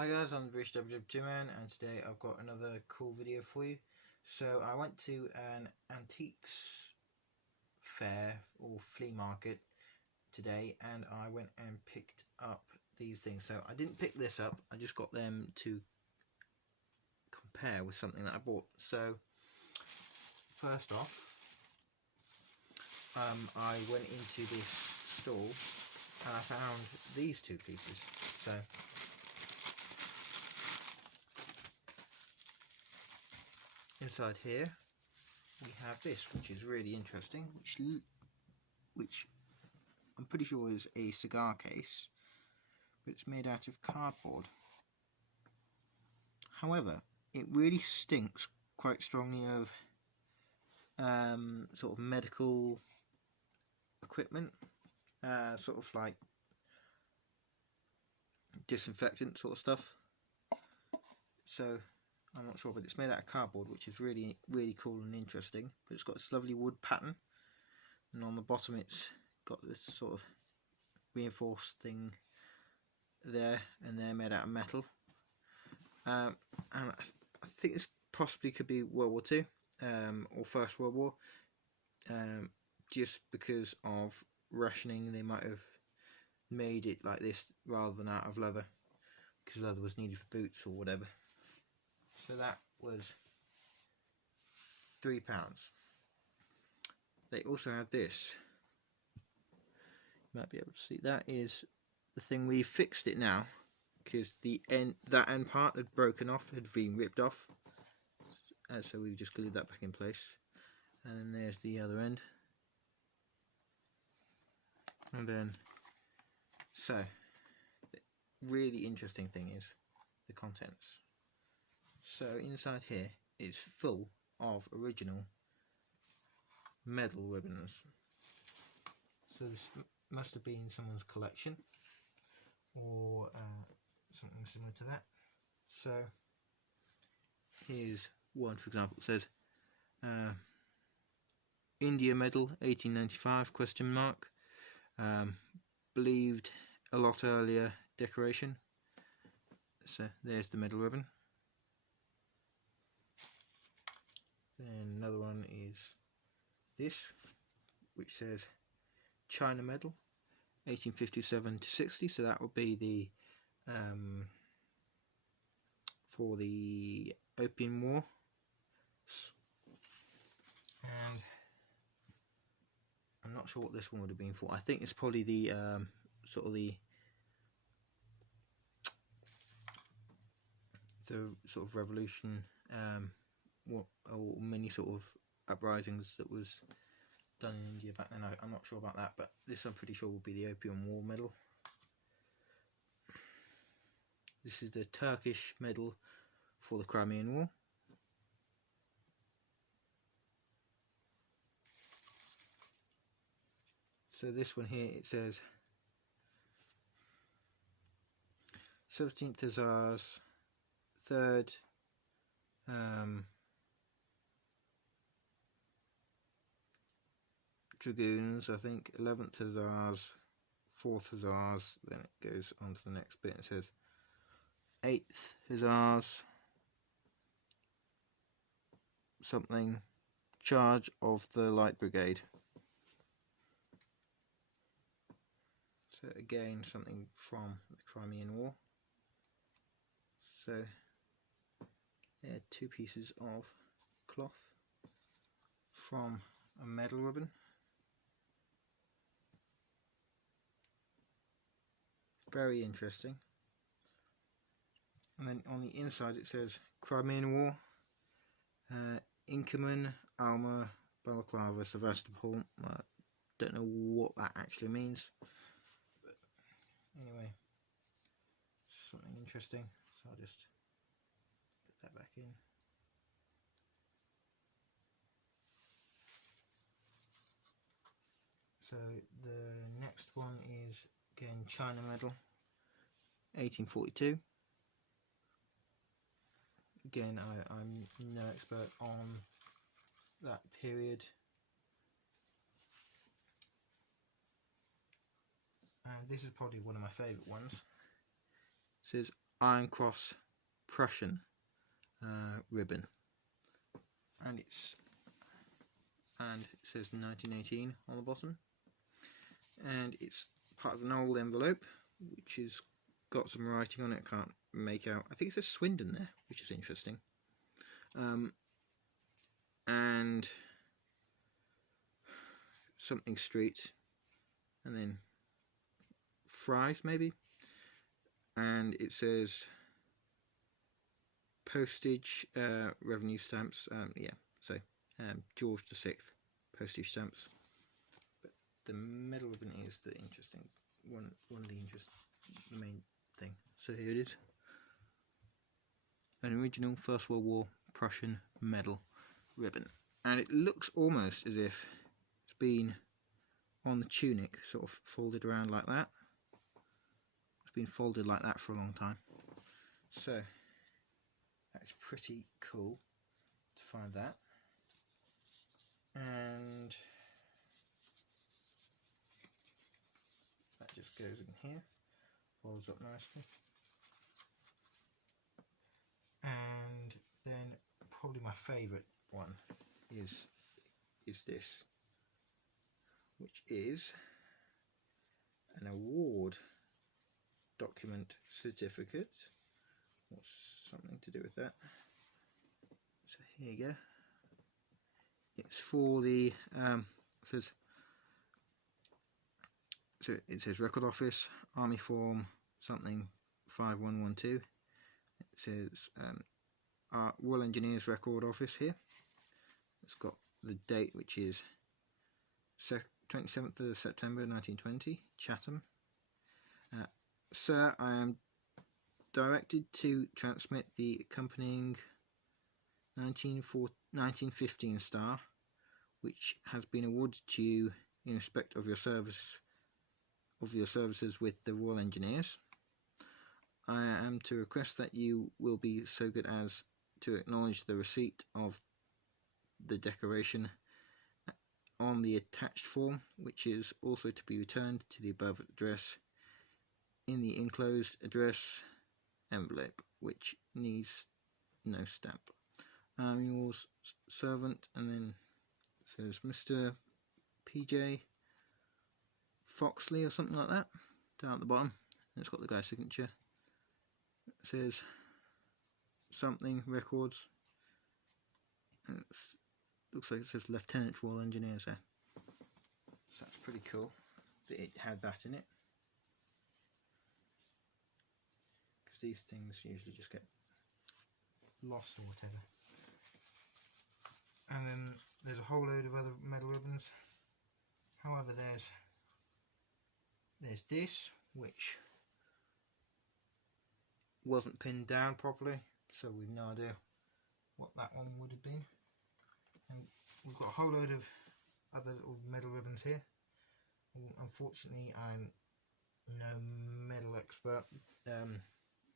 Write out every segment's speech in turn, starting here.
Hi guys, I'm the British WW2 Man, and today I've got another cool video for you. So I went to an antiques fair or flea market today, and I went and picked up these things. So I didn't pick this up, I just got them to compare with something that I bought. So first off, I went into this stall and I found these two pieces. So inside here we have this, which is really interesting, which I'm pretty sure is a cigar case, but it's made out of cardboard. However, it really stinks quite strongly of sort of medical equipment, sort of like disinfectant sort of stuff. So I'm not sure, but it's made out of cardboard, which is really cool and interesting. But it's got this lovely wood pattern, and on the bottom it's got this sort of reinforced thing there, and they're made out of metal. And I think this possibly could be World War II or First World War, just because of rationing they might have made it like this rather than out of leather, because leather was needed for boots or whatever. So that was £3. They also had this. You might be able to see, that is the thing. We fixed it now because that end part had broken off, had been ripped off, so we've just glued that back in place. And then there's the other end, and then so the really interesting thing is the contents. So inside here is full of original medal ribbons. So this must have been someone's collection, or something similar to that. So here's one, for example. It says India Medal 1895 ? Believed a lot earlier decoration. So there's the medal ribbon. Then another one is this, which says China Medal 1857-60. So that would be the for the Opium War. And I'm not sure what this one would have been for. I think it's probably the sort of the sort of revolution, or many sort of uprisings that was done in India back then. I'm not sure about that, but this I'm pretty sure will be the Opium War Medal. This is the Turkish Medal for the Crimean War. So this one here, it says 17th Hussars, 3rd Dragoons, I think, 11th Hussars, 4th Hussars. Then it goes on to the next bit. It says 8th Hussars, something, charge of the Light Brigade. So again, something from the Crimean War. So yeah, two pieces of cloth from a medal ribbon. Very interesting. And then on the inside it says Crimean War, Inkerman, Alma, Balaclava, Sevastopol. Don't know what that actually means, but anyway, something interesting. So I'll just put that back in. So the next one is again China Medal 1842. Again, I'm no expert on that period. And this is probably one of my favourite ones. It says Iron Cross Prussian ribbon, and it says 1918 on the bottom, and it's part of an old envelope which has got some writing on it. I can't make out. I think it says Swindon there, which is interesting. And something street, and then Fries maybe, and it says postage revenue stamps. Yeah, so George VI postage stamps. But the medal ribbon is the interesting one. The main thing. So here it is, an original First World War Prussian medal ribbon, and it looks almost as if it's been on the tunic, sort of folded around like that. It's been folded like that for a long time, so that's pretty cool to find that. And that just goes in here, folds up nicely. And then probably my favourite one is this, which is an award document certificate, or something to do with that. So here you go. It's for the it says Record Office, Army Form something 5112. It says Royal Engineers Record Office here. It's got the date, which is 27th of September 1920, Chatham. Sir, I am directed to transmit the accompanying 1915 star, which has been awarded to you in respect of your services with the Royal Engineers. I am to request that you will be so good as to acknowledge the receipt of the decoration on the attached form, which is also to be returned to the above address in the enclosed address envelope, which needs no stamp. Your servant, and then it says Mr. PJ Foxley or something like that down at the bottom, and it's got the guy's signature. It says something records, and it looks like it says Lieutenant Royal Engineers there, so that's pretty cool that it had that in it, because these things usually just get lost or whatever. And then there's a whole load of other medal ribbons. However, there's this, which wasn't pinned down properly, so we've no idea what that one would have been. And we've got a whole load of other little medal ribbons here. Unfortunately, I'm no medal expert,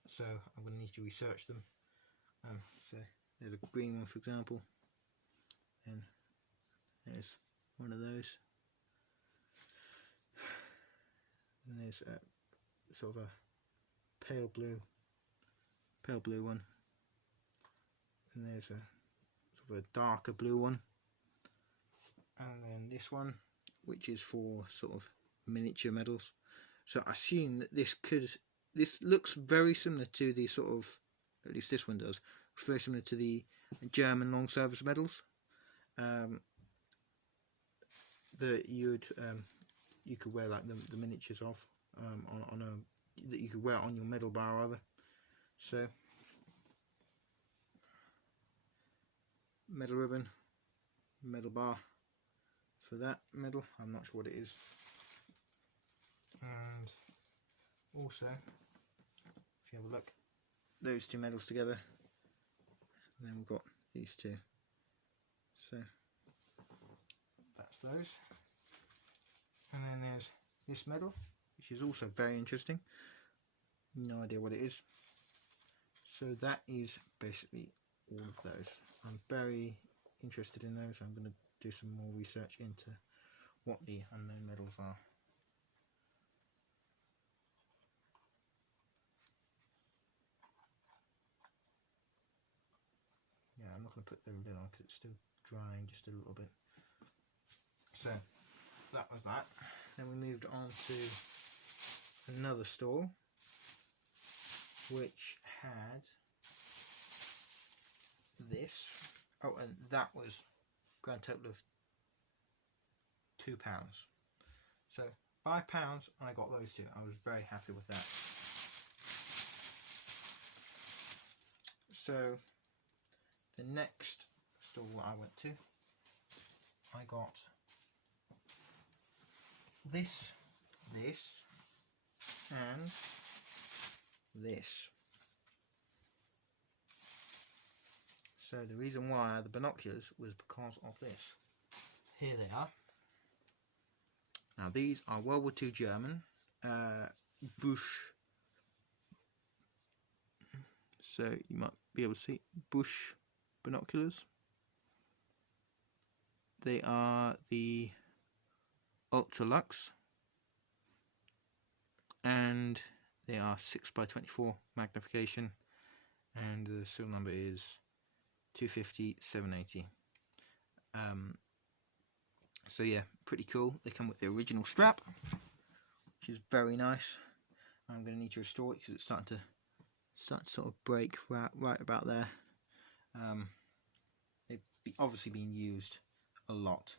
so I'm going to need to research them. So there's a green one, for example, and there's one of those, and there's a sort of a pale blue one, and there's a sort of a darker blue one, and then this one, which is for sort of miniature medals. So I assume that this looks very similar to the sort of, at least this one does, very similar to the German long service medals that you could wear, like the miniatures of that you could wear on your medal bar rather. So medal ribbon, medal bar for that medal. I'm not sure what it is. And also, if you have a look, those two medals together, and then we've got these two. So that's those. And then there's this medal, which is also very interesting. No idea what it is. So that is basically all of those. I'm very interested in those. I'm going to do some more research into what the unknown medals are. going to put the lid on because it's still drying just a little bit. So that was that. Then we moved on to another stall which had this. Oh, and that was grand total of £2. So £5 and I got those two. I was very happy with that. So the next store I went to, I got this, and this. So the reason why I had the binoculars was because of this. Here they are. Now these are World War II German Bush. So you might be able to see Bush binoculars. They are the Ultralux, and they are 6x24 magnification, and the serial number is 250-780. So yeah, pretty cool. They come with the original strap, which is very nice. I'm going to need to restore it because it's starting to sort of break right about there. They've obviously been used a lot.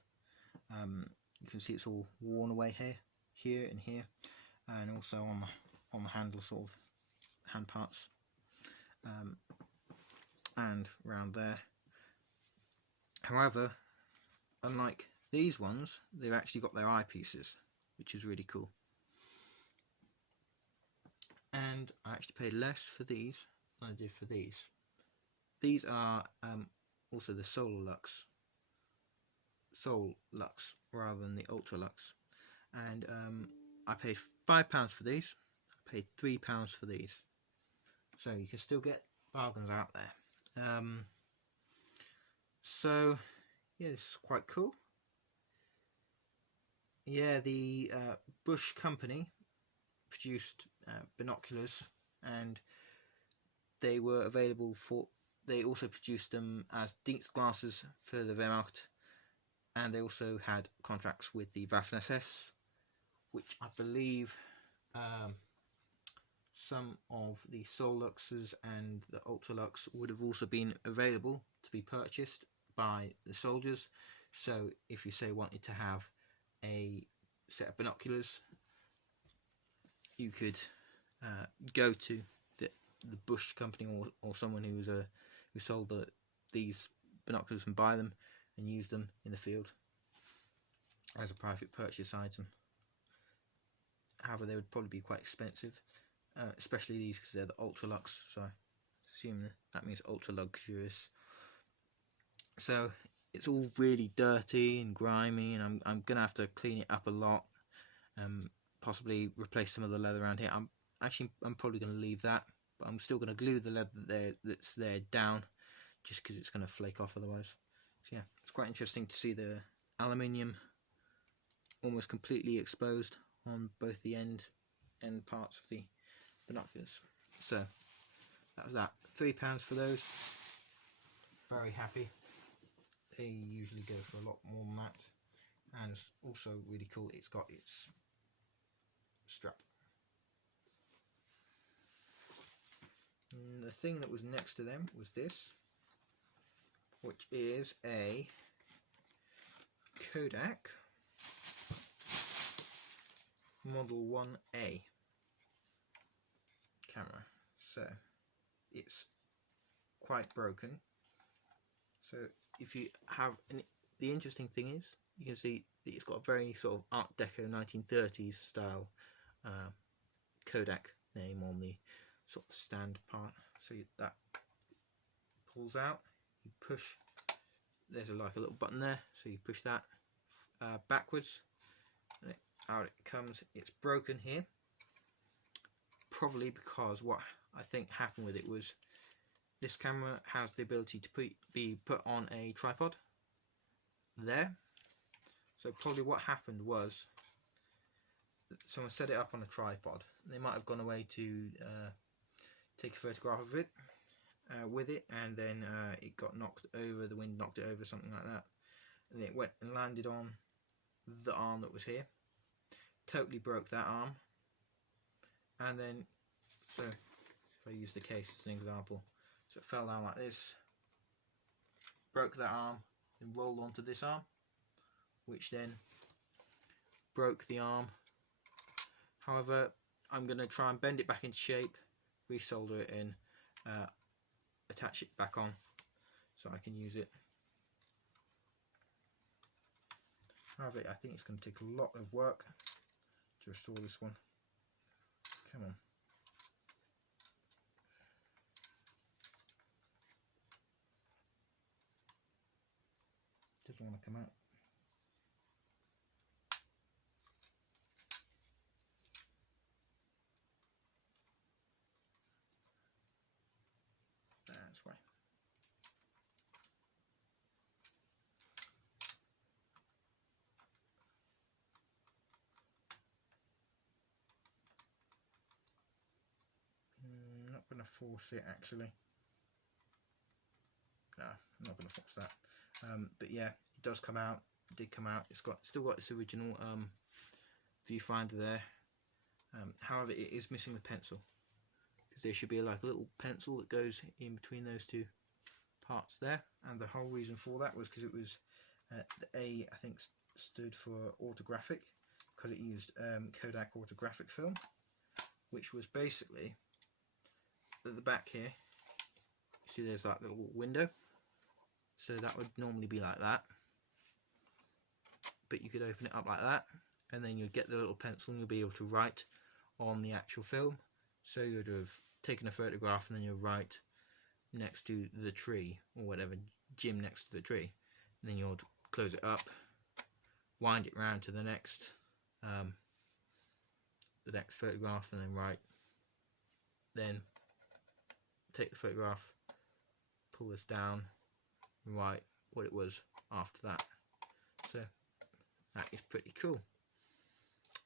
You can see it's all worn away here and here, and also on the handle, sort of hand parts, and around there. However, unlike these ones, they've actually got their eyepieces, which is really cool. And I actually paid less for these than I did for these. These are also the Solux rather than the Ultralux, and I paid £5 for these. I paid £3 for these, so you can still get bargains out there. So yeah, this is quite cool. Yeah, the Bush company produced binoculars, and they were available for. They also produced them as Dienst glasses for the Wehrmacht, and they also had contracts with the Waffen-SS, which I believe some of the Soluxes and the Ultralux would have also been available to be purchased by the soldiers. So if you say wanted to have a set of binoculars, you could go to the Bush company or someone who sold these binoculars and buy them and use them in the field as a private purchase item. However, they would probably be quite expensive, especially these because they're the Ultralux, so I assume that means ultra luxurious. So it's all really dirty and grimy, and I'm gonna have to clean it up a lot, possibly replace some of the leather around here. I'm probably gonna leave that, but I'm still gonna glue the leather that's there down, just because it's gonna flake off otherwise. So yeah, it's quite interesting to see the aluminium almost completely exposed on both the end parts of the binoculars. So that was that. £3 for those. Very happy. They usually go for a lot more than that, and it's also really cool. It's got its strap. And the thing that was next to them was this, which is a Kodak Model 1A camera. So it's quite broken. So if you have the interesting thing is, you can see that it's got a very sort of Art Deco 1930s style Kodak name on the sort of stand part. So that pulls out, you push, there's like a little button there, so you push that backwards, and out it comes. It's broken here, probably because what I think happened with it was this camera has the ability to be put on a tripod there. So probably what happened was someone set it up on a tripod. They might have gone away to take a photograph of it, with it, and then it got knocked over, the wind knocked it over, something like that, and it went and landed on the arm that was here, totally broke that arm. And then, so if I use the case as an example, so it fell down like this, broke that arm, then rolled onto this arm, which then broke the arm. However, I'm going to try and bend it back into shape, resolder it in, attach it back on so I can use it. However, I think it's going to take a lot of work to restore this one. Come on. Doesn't want to come out. That's why. Not going to force it actually. No, I'm not going to force that. But yeah, it does come out. It did come out. It's still got its original viewfinder there. However, it is missing the pencil, because there should be like a little pencil that goes in between those two parts there. And the whole reason for that was because it was the A, I think, stood for orthographic, because it used Kodak orthographic film, which was basically at the back here. You see, there's that little window. So that would normally be like that, but you could open it up like that, and then you'd get the little pencil and you'll be able to write on the actual film. So you'd have taken a photograph and then you'll write next to the tree or whatever, Jim next to the tree, and then you'd close it up, wind it round to the next photograph, and then write, then take the photograph, pull this down, write what it was after that. So that is pretty cool.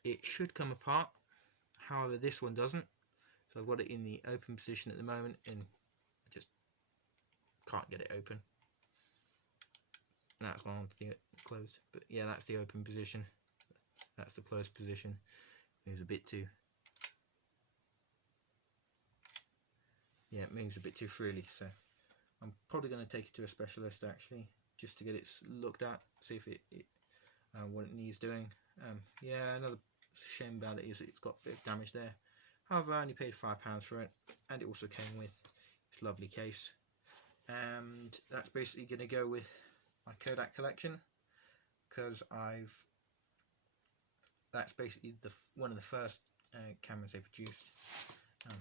It should come apart, however this one doesn't. So I've got it in the open position at the moment, and I just can't get it open. That's gone on to the closed, but yeah, that's the open position. That's the closed position. Moves a bit too. Yeah, it moves a bit too freely, so I'm probably going to take it to a specialist actually, just to get it looked at, see if it what it needs doing. Yeah, another shame about it is it's got a bit of damage there. However, I only paid £5 for it, and it also came with this lovely case. And that's basically going to go with my Kodak collection, because that's basically one of the first cameras they produced. I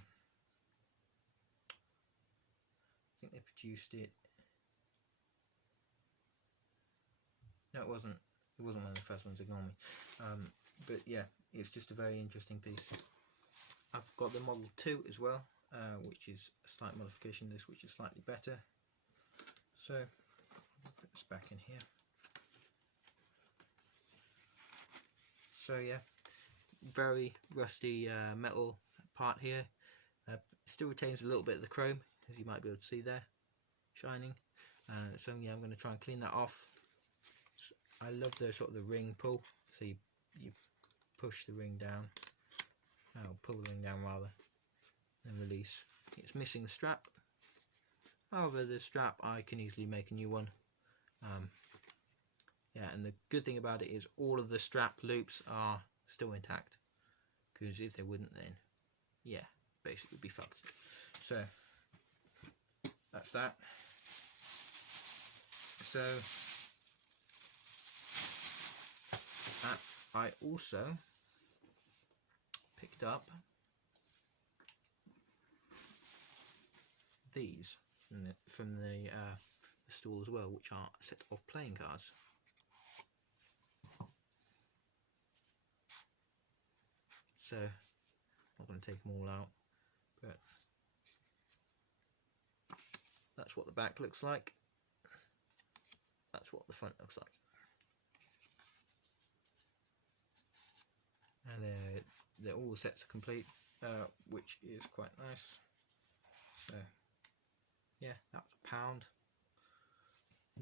think they produced it. No, it wasn't. It wasn't one of the first ones. Ignore me. But yeah, it's just a very interesting piece. I've got the Model 2 as well, which is a slight modification of this, which is slightly better. So I'll put this back in here. So yeah, very rusty metal part here. It still retains a little bit of the chrome, as you might be able to see there, shining. So yeah, I'm going to try and clean that off. So I love the sort of the ring pull. So you push the ring down, pull the ring down rather, and release. It's missing the strap. However, the strap I can easily make a new one. Yeah, and the good thing about it is all of the strap loops are still intact, because if they wouldn't, then yeah, basically would be fucked. So that's that. So I also picked up these from the store as well, which are a set of playing cards. So I'm not going to take them all out, but that's what the back looks like. That's what the front looks like. And they're all the sets are complete, which is quite nice. So yeah, that was £1.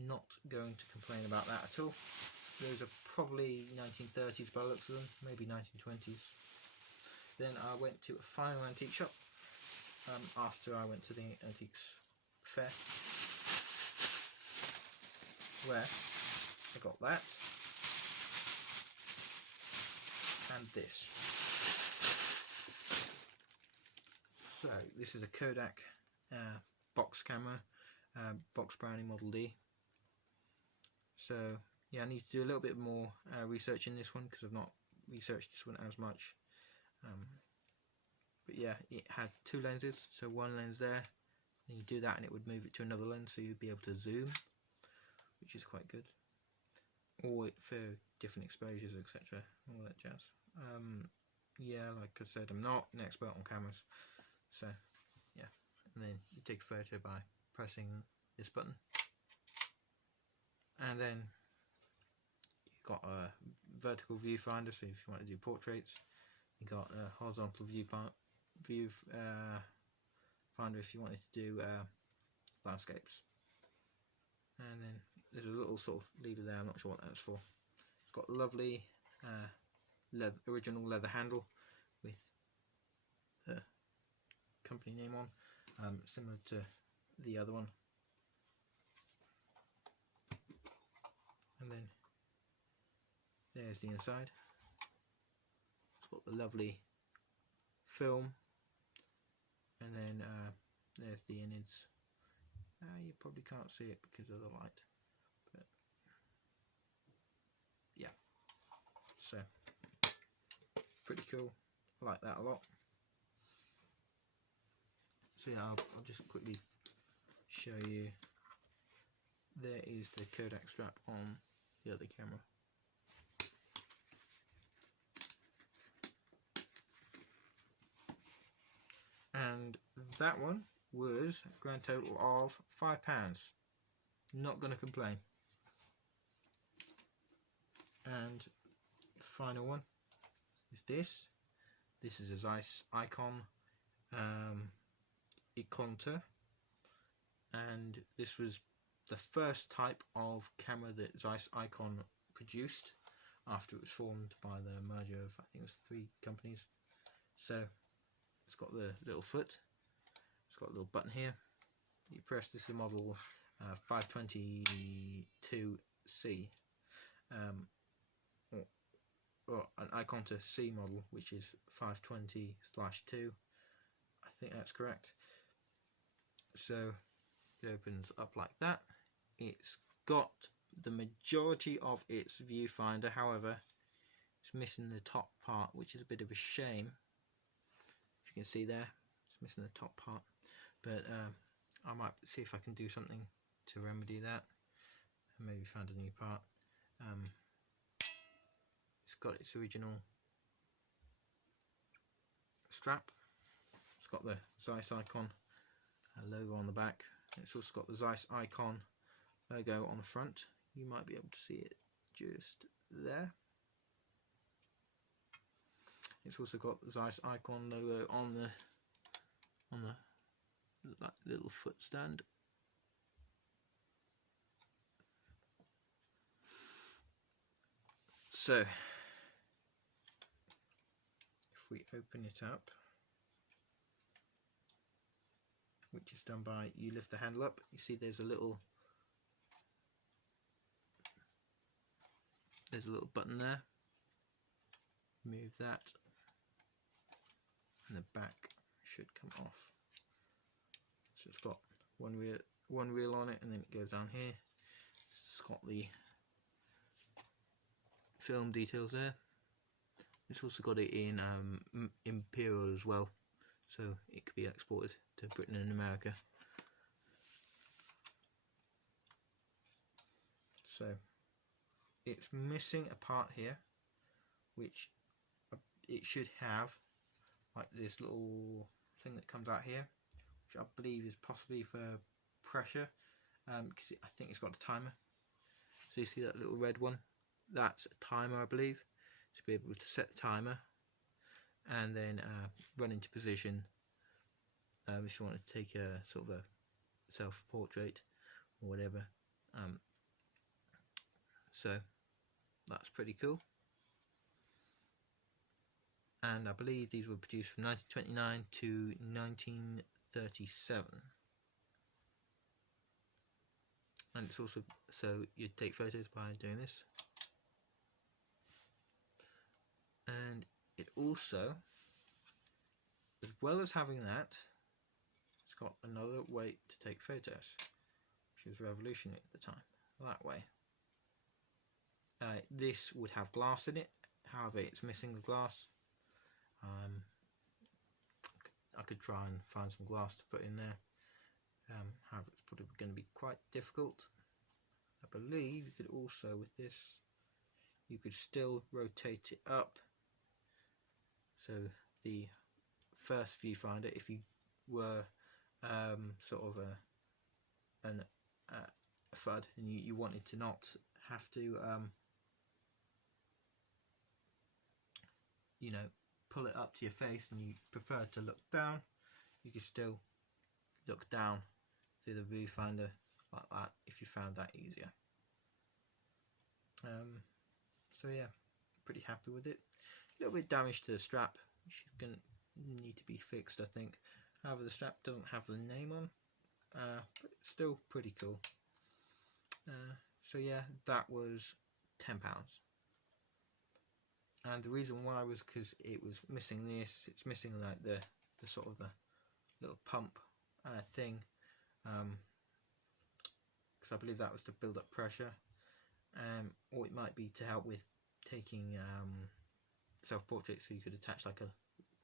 Not going to complain about that at all. Those are probably 1930s by the looks of them, maybe 1920s. Then I went to a final antique shop after I went to the antiques fair, where I got that and this. So this is a Kodak box camera, Box Brownie Model D. So yeah, I need to do a little bit more research in this one because I've not researched this one as much. But yeah, it had 2 lenses, so one lens there, and you do that and it would move it to another lens, so you'd be able to zoom, which is quite good, or for different exposures, etc., all that jazz. Yeah, like I said, I'm not an expert on cameras, so yeah. And then you take a photo by pressing this button, and then you've got a vertical viewfinder, so if you want to do portraits. You got a horizontal finder if you wanted to do landscapes, and then there's a little sort of lever there. I'm not sure what that's for. It's got lovely original leather handle with the company name on, similar to the other one. And then there's the inside. It's got the lovely film, and then there's the innards. You probably can't see it because of the light, but yeah, so pretty cool. I like that a lot. So yeah, I'll just quickly show you. There is the Kodak strap on the other camera. And that one was a grand total of £5. Not going to complain. And the final one is this. This is a Zeiss Ikon Ikonta, and this was the first type of camera that Zeiss Ikon produced after it was formed by the merger of, I think it was 3 companies. So it's got the little foot, it's got a little button here. You press, this is the model 522C, or an Ikonta C model, which is 520/2. I think that's correct. So it opens up like that. It's got the majority of its viewfinder, however, it's missing the top part, which is a bit of a shame. If you can see there, it's missing the top part, but I might see if I can do something to remedy that, and maybe find a new part. It's got its original strap, it's got the Zeiss Ikon logo on the back, it's also got the Zeiss Ikon logo on the front. You might be able to see it just there. It's also got the Zeiss Ikon logo on the little foot stand. So if we open it up, which is done by, you lift the handle up, you see there's a little button there. Move that, and the back should come off. So it's got one reel on it, and then it goes down here. It's got the film details there. It's also got it in Imperial as well, so it could be exported to Britain and America. So it's missing a part here, which it should have, like this little thing that comes out here, which I believe is possibly for pressure, because I think it's got a timer. So you see that little red one? That's a timer, I believe, to be able to set the timer and then run into position if you want to take a sort of a self-portrait or whatever. So that's pretty cool. And I believe these were produced from 1929 to 1937. And it's also, so you take photos by doing this. And it also, as well as having that, it's got another way to take photos, which was revolutionary at the time. That way. This would have glass in it, however it's missing the glass. I could try and find some glass to put in there, however it's probably going to be quite difficult. I believe you could also, with this, you could still rotate it up, so the first viewfinder, if you were sort of a FUD and you wanted to not have to you know, pull it up to your face and you prefer to look down, you can still look down through the viewfinder like that if you found that easier. So yeah, pretty happy with it. A little bit damage to the strap, which is going to need to be fixed, I think. However, the strap doesn't have the name on, but it's still pretty cool. So yeah, that was £10. And the reason why was because it was missing this. It's missing like the sort of the little pump thing, because I believe that was to build up pressure, or it might be to help with taking self-portraits, so you could attach like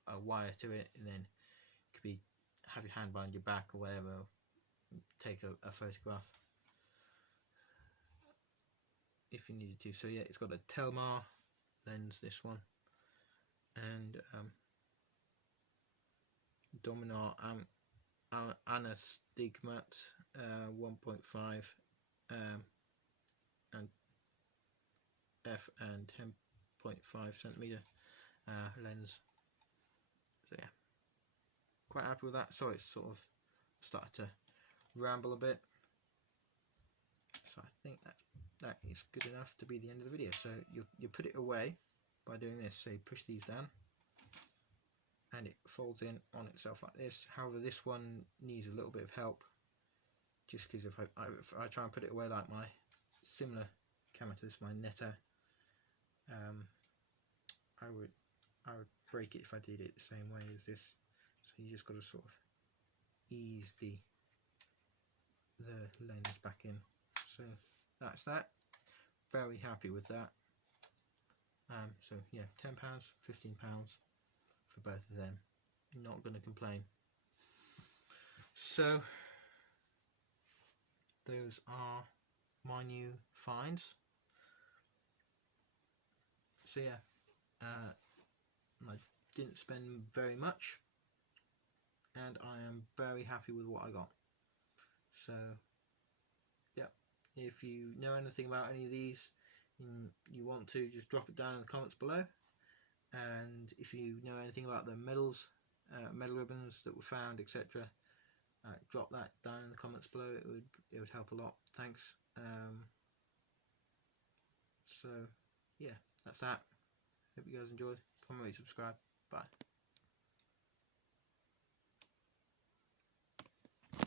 a wire to it, and then it could be have your hand behind your back or whatever, take a photograph if you needed to. So yeah, it's got a Telmar lens, this one, and Dominar Anastigmat 1.5 and f and 10.5 centimeter lens. So yeah, quite happy with that. Sorry, it's sort of started to ramble a bit, so I think that is good enough to be the end of the video. So you put it away by doing this. So you push these down and it folds in on itself like this. However, this one needs a little bit of help, just because if I try and put it away like my similar camera to this, my Netta, I would break it if I did it the same way as this. So you just got to sort of ease the lens back in. So that's that. Very happy with that. So yeah, £10, £15 for both of them. Not going to complain. So those are my new finds. So yeah, I didn't spend very much, and I am very happy with what I got. So yeah, if you know anything about any of these and you want to, just drop it down in the comments below. And if you know anything about the medals, medal ribbons that were found, etc., drop that down in the comments below. It would help a lot. Thanks. So yeah, that's that. Hope you guys enjoyed. Comment, rate, subscribe. Bye.